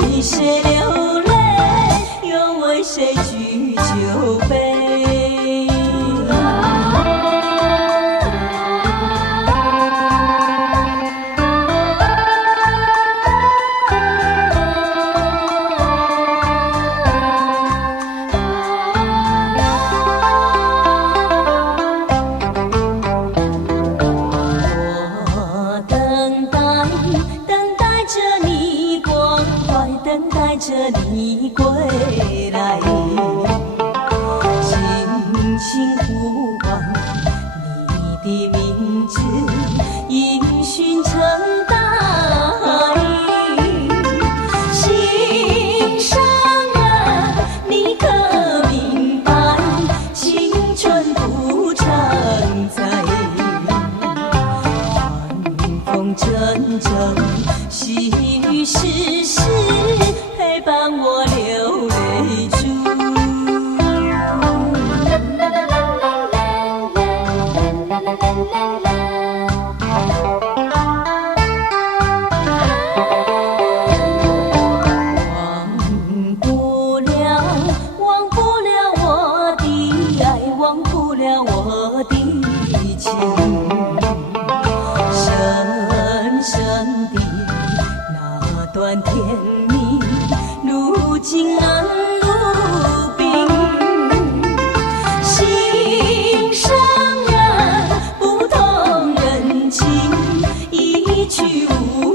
为谁流泪，又为谁举酒杯？等待着你归来，轻轻呼唤你的名字，音讯成大雨。心上人，你可明白，青春不常在，寒风阵阵，细雨时时陪伴我流泪珠。忘不了我的爱，忘不了我的情，深深的那段甜蜜，如今难如冰。心上人，不通人情，一去无